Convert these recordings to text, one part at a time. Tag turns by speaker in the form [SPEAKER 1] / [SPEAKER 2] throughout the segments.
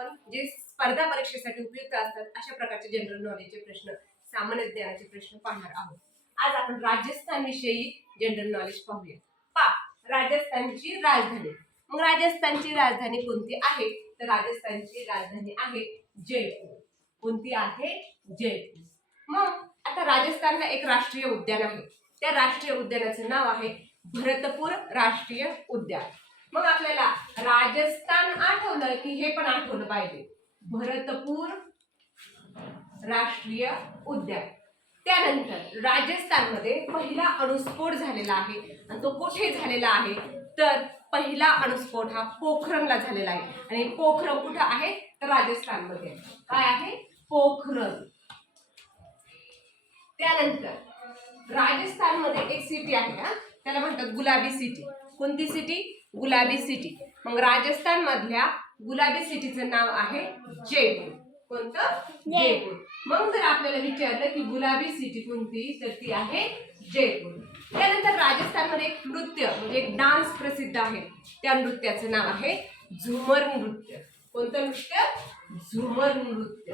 [SPEAKER 1] आपण जे स्पर्धा परीक्षेसाठी उपयुक्त असतात अशा प्रकारचे जनरल नॉलेजचे प्रश्न सामान्य ज्ञानाचे प्रश्न पाहणार आहोत. आज आपण राजस्थान विषयी जनरल नॉलेज पाहूया. पा राजस्थानची राजधानी. मग राजस्थानची राजधानी कोणती आहे? तर राजस्थानची राजधानी आहे जयपूर. कोणती आहे? जयपूर. मग आता राजस्थानला एक राष्ट्रीय उद्यान आहे. त्या राष्ट्रीय उद्यानाचं नाव आहे भरतपूर राष्ट्रीय उद्यान. मग आपल्याला राजस्थान आठवलं की हे पण आठवलं पाहिजे. भरतपूर राष्ट्रीय उद्यान. त्यानंतर राजस्थानमध्ये पहिला अणुस्फोट झालेला आहे आणि तो कुठे झालेला आहे? तर पहिला अणुस्फोट हा पोखरणला झालेला आहे. आणि पोखरण कुठं आहे? तर राजस्थानमध्ये. काय आहे? पोखरण. त्यानंतर राजस्थानमध्ये एक सिटी आहे ना? त्याला म्हणतात गुलाबी सिटी कोणती सिटी गुलाबी सिटी मग राजस्थान मधल्या गुलाबी सिटीचं नाव आहे जयपूर. कोणतं? जयपूर. मग जर आपल्याला विचारलं की गुलाबी सिटी कोणती? तर ती आहे जयपूर. त्यानंतर राजस्थानमध्ये एक नृत्य म्हणजे एक डान्स प्रसिद्ध आहे. त्या नृत्याचं नाव आहे झुमर नृत्य. कोणतं नृत्य? झुमर नृत्य.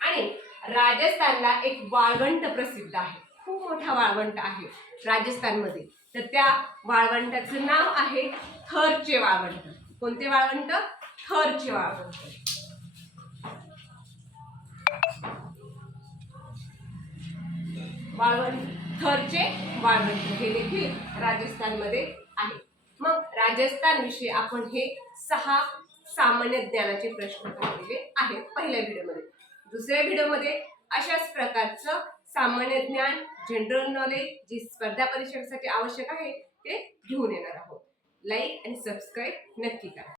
[SPEAKER 1] आणि राजस्थानला एक वाळवंट प्रसिद्ध आहे. खूप मोठा वाळवंट आहे राजस्थानमध्ये. तर त्या वाळवंटाचं नाव आहे थरचे वाळवंट. कोणते वाळवंट? थरचे वाळवंट. वाळवंट थरचे वाळवंट हे देखील राजस्थानमध्ये आहे. मग राजस्थान विषयी आपण हे सहा सामान्य ज्ञानाचे प्रश्न पाहिलेले आहेत पहिल्या व्हिडिओमध्ये. दुसऱ्या व्हिडिओमध्ये अशाच प्रकारचं सामान्य ज्ञान जनरल नॉलेज जी स्पर्धा परीक्षेसाठी आवश्यक आहे ते घेऊन येणार आहोत. लाईक आणि सबस्क्राईब नक्की करा.